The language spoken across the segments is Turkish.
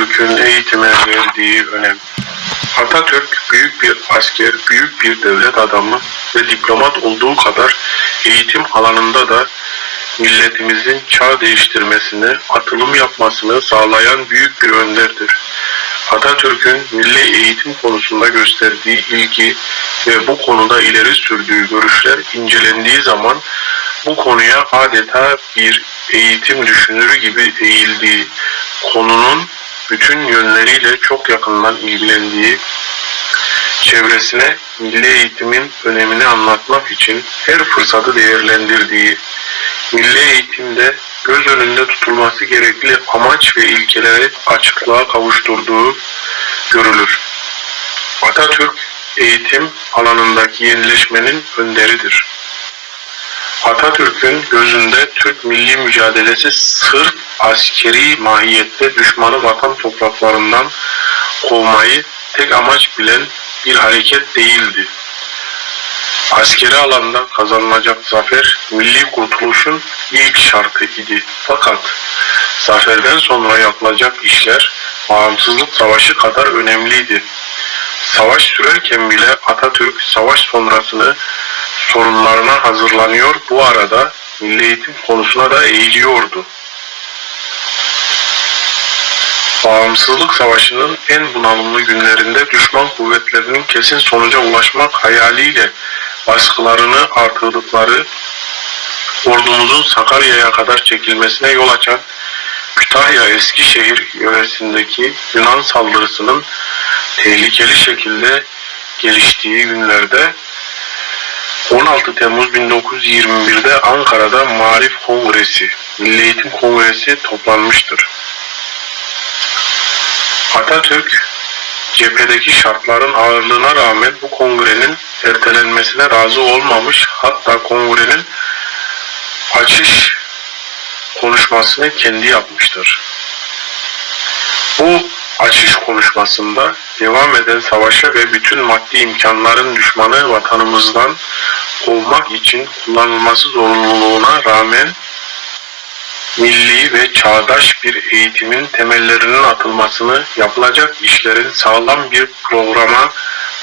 Atatürk'ün eğitime verdiği önem. Atatürk büyük bir asker, büyük bir devlet adamı ve diplomat olduğu kadar eğitim alanında da milletimizin çağ değiştirmesine, atılım yapmasını sağlayan büyük bir önderdir. Atatürk'ün milli eğitim konusunda gösterdiği ilgi ve bu konuda ileri sürdüğü görüşler incelendiği zaman bu konuya adeta bir eğitim düşünürü gibi eğildiği, konunun bütün yönleriyle çok yakından ilgilendiği, çevresine milli eğitimin önemini anlatmak için her fırsatı değerlendirdiği, milli eğitimde göz önünde tutulması gerekli amaç ve ilkeleri açıklığa kavuşturduğu görülür. Atatürk eğitim alanındaki yenileşmenin önderidir. Atatürk'ün gözünde Türk milli mücadelesi sırf askeri mahiyette düşmanı vatan topraklarından kovmayı tek amaç bilen bir hareket değildi. Askeri alanda kazanılacak zafer milli kurtuluşun ilk şartı idi. Fakat zaferden sonra yapılacak işler bağımsızlık savaşı kadar önemliydi. Savaş sürerken bile Atatürk savaş sonrasını sorunlarına hazırlanıyor. Bu arada milli eğitim konusuna da eğiliyordu. Bağımsızlık Savaşı'nın en bunalımlı günlerinde düşman kuvvetlerinin kesin sonuca ulaşmak hayaliyle baskılarını artırdıkları ordumuzun Sakarya'ya kadar çekilmesine yol açan Kütahya Eskişehir yöresindeki Yunan saldırısının tehlikeli şekilde geliştiği günlerde 16 Temmuz 1921'de Ankara'da Marif Kongresi, Milli Eğitim Kongresi toplanmıştır. Atatürk cephedeki şartların ağırlığına rağmen bu kongrenin ertelenmesine razı olmamış hatta kongrenin açış konuşmasını kendi yapmıştır. Bu açış konuşmasında devam eden savaşa ve bütün maddi imkanların düşmanı vatanımızdan kovmak için kullanılması zorunluluğuna rağmen milli ve çağdaş bir eğitimin temellerinin atılmasını, yapılacak işlerin sağlam bir programa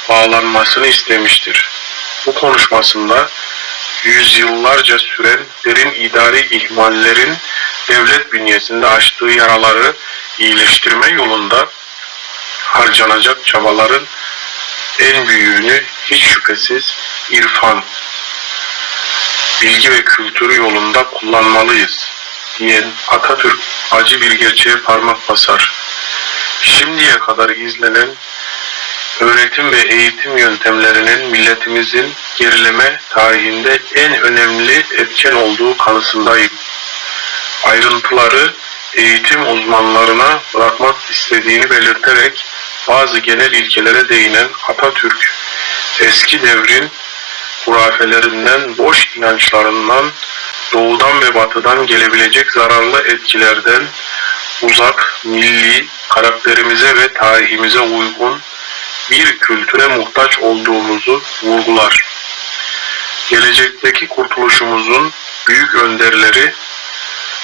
bağlanmasını istemiştir. Bu konuşmasında yüzyıllarca süren derin idari ihmallerin devlet bünyesinde açtığı yaraları iyileştirme yolunda harcanacak çabaların en büyüğünü hiç şüphesiz irfan, bilgi ve kültürü yolunda kullanmalıyız diyen Atatürk acı bir gerçeğe parmak basar. Şimdiye kadar izlenen öğretim ve eğitim yöntemlerinin milletimizin gerileme tarihinde en önemli etken olduğu kanısındayım. Ayrıntıları eğitim uzmanlarına bırakmak istediğini belirterek bazı genel ilkelere değinen Atatürk, eski devrin hurafelerinden, boş inançlarından, doğudan ve batıdan gelebilecek zararlı etkilerden uzak, milli, karakterimize ve tarihimize uygun bir kültüre muhtaç olduğumuzu vurgular. Gelecekteki kurtuluşumuzun büyük önderleri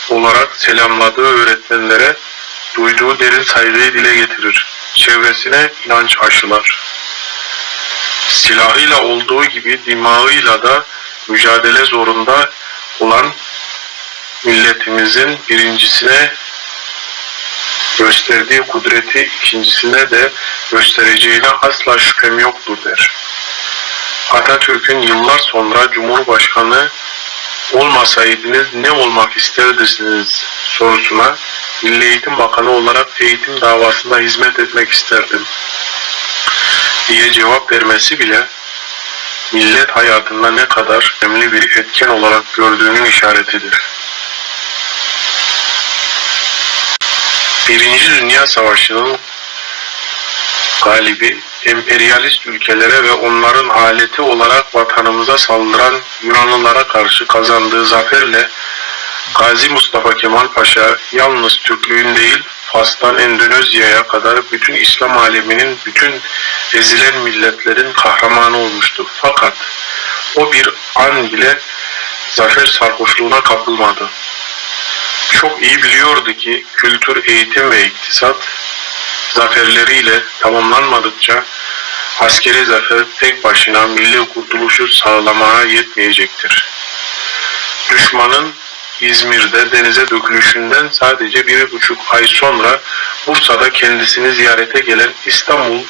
olarak selamladığı öğretmenlere duyduğu derin saygıyı dile getirir. Çevresine inanç aşılar. Silahıyla olduğu gibi dimağıyla da mücadele zorunda olan milletimizin birincisine gösterdiği kudreti ikincisine de göstereceğine asla şüphem yoktur der. Atatürk'ün yıllar sonra Cumhurbaşkanı olmasaydınız ne olmak isterdiniz sorusuna Milli Eğitim Bakanı olarak eğitim davasında hizmet etmek isterdim diye cevap vermesi bile millet hayatında ne kadar önemli bir etken olarak gördüğünün işaretidir. Birinci Dünya Savaşı'nın galibi emperyalist ülkelere ve onların aleti olarak vatanımıza saldıran Yunanlılara karşı kazandığı zaferle Gazi Mustafa Kemal Paşa yalnız Türklüğün değil Fas'tan Endonezya'ya kadar bütün İslam aleminin bütün ezilen milletlerin kahramanı olmuştu. Fakat o bir an bile zafer sarhoşluğuna kapılmadı. Çok iyi biliyordu ki kültür, eğitim ve iktisat zaferleriyle tamamlanmadıkça askeri zafer tek başına milli kurtuluşu sağlamaya yetmeyecektir. Düşmanın İzmir'de denize dökülüşünden sadece bir buçuk ay sonra Bursa'da kendisini ziyarete gelen İstanbul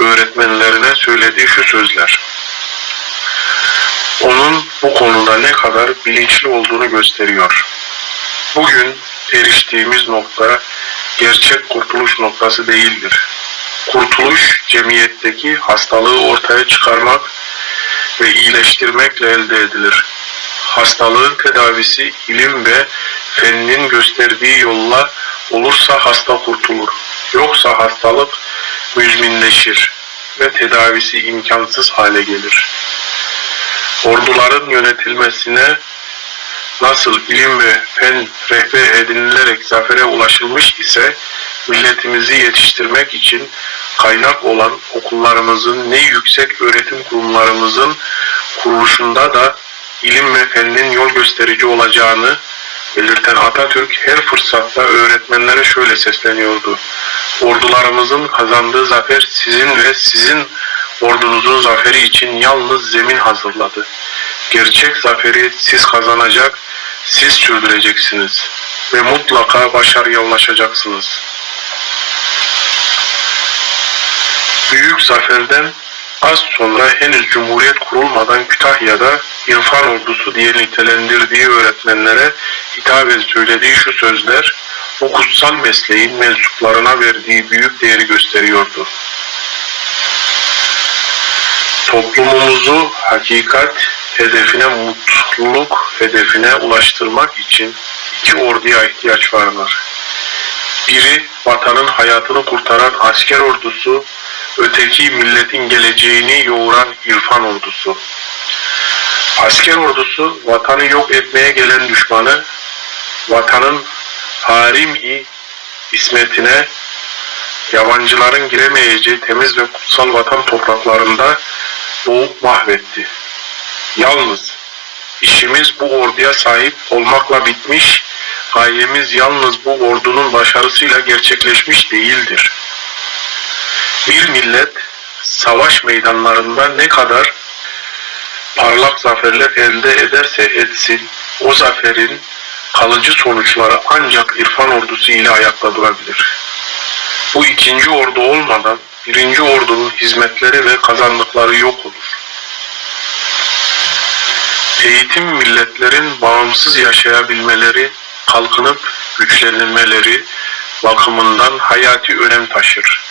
öğretmenlerine söylediği şu sözler. Onun bu konuda ne kadar bilinçli olduğunu gösteriyor. Bugün eriştiğimiz nokta gerçek kurtuluş noktası değildir. Kurtuluş cemiyetteki hastalığı ortaya çıkarmak ve iyileştirmekle elde edilir. Hastalığın tedavisi ilim ve fennin gösterdiği yolla olursa hasta kurtulur. Yoksa hastalık müzminleşir ve tedavisi imkansız hale gelir. Orduların yönetilmesine nasıl ilim ve fen rehber edinilerek zafere ulaşılmış ise milletimizi yetiştirmek için kaynak olan okullarımızın ne yüksek öğretim kurumlarımızın kuruluşunda da ilim ve fennin yol gösterici olacağını belirten Atatürk her fırsatta öğretmenlere şöyle sesleniyordu. Ordularımızın kazandığı zafer sizin ve sizin ordunuzun zaferi için yalnız zemin hazırladı. Gerçek zaferi siz kazanacak, siz sürdüreceksiniz ve mutlaka başarıya ulaşacaksınız. Büyük zaferden az sonra henüz Cumhuriyet kurulmadan Kütahya'da İrfan Ordusu diye nitelendirdiği öğretmenlere hitaben söylediği şu sözler o kutsal mesleğin mensuplarına verdiği büyük değeri gösteriyordu. Toplumumuzu hakikat hedefine, mutluluk hedefine ulaştırmak için iki orduya ihtiyaç vardır. Biri vatanın hayatını kurtaran asker ordusu, öteki milletin geleceğini yoğuran irfan ordusu. Asker ordusu vatanı yok etmeye gelen düşmanı, vatanın harim-i ismetine, yabancıların giremeyeceği temiz ve kutsal vatan topraklarında boğup mahvetti. Yalnız işimiz bu orduya sahip olmakla bitmiş, gayemiz yalnız bu ordunun başarısıyla gerçekleşmiş değildir. Bir millet savaş meydanlarında ne kadar parlak zaferler elde ederse etsin, o zaferin kalıcı sonuçları ancak İrfan ordusu ile ayakta durabilir. Bu ikinci ordu olmadan birinci ordunun hizmetleri ve kazandıkları yok olur. Eğitim milletlerin bağımsız yaşayabilmeleri, kalkınıp güçlenmeleri bakımından hayati önem taşır.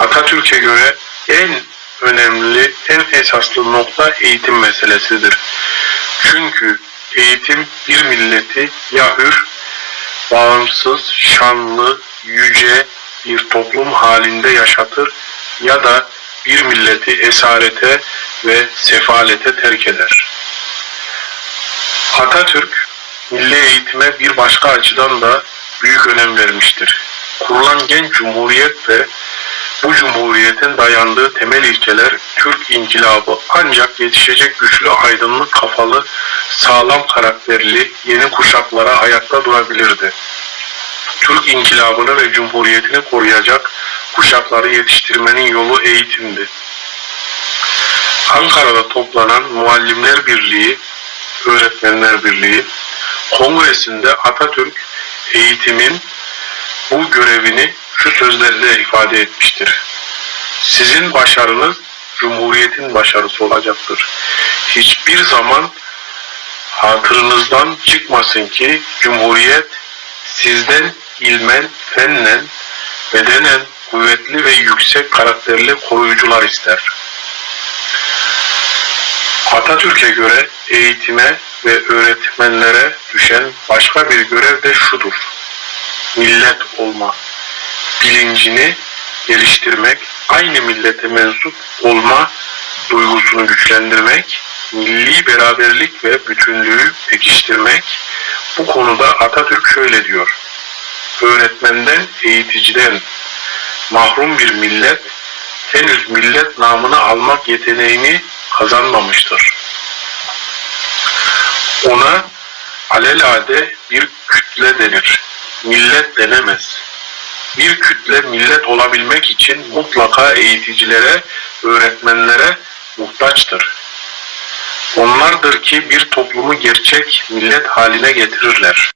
Atatürk'e göre en önemli, en esaslı nokta eğitim meselesidir. Çünkü eğitim bir milleti ya hür, bağımsız, şanlı, yüce bir toplum halinde yaşatır ya da bir milleti esarete ve sefalete terk eder. Atatürk, milli eğitime bir başka açıdan da büyük önem vermiştir. Kurulan genç cumhuriyet ve bu cumhuriyetin dayandığı temel ilkeler Türk inkılabı ancak yetişecek güçlü aydınlık kafalı, sağlam karakterli yeni kuşaklara ayakta durabilirdi. Türk inkılabını ve cumhuriyetini koruyacak kuşakları yetiştirmenin yolu eğitimdi. Ankara'da toplanan Muallimler Birliği, Öğretmenler Birliği kongresinde Atatürk eğitimin bu görevini şu sözlerle ifade etmiştir. Sizin başarınız Cumhuriyet'in başarısı olacaktır. Hiçbir zaman hatırınızdan çıkmasın ki Cumhuriyet sizden ilmen, fennen, bedenen kuvvetli ve yüksek karakterli koruyucular ister. Atatürk'e göre eğitime ve öğretmenlere düşen başka bir görev de şudur. Millet olma bilincini geliştirmek, aynı millete mensup olma duygusunu güçlendirmek, milli beraberlik ve bütünlüğü pekiştirmek. Bu konuda Atatürk şöyle diyor. Öğretmenden, eğiticiden mahrum bir millet henüz millet namını almak yeteneğini kazanmamıştır. Ona alelade bir kütle denir. Millet denemez. Bir kütle millet olabilmek için mutlaka eğiticilere, öğretmenlere muhtaçtır. Onlardır ki bir toplumu gerçek millet haline getirirler.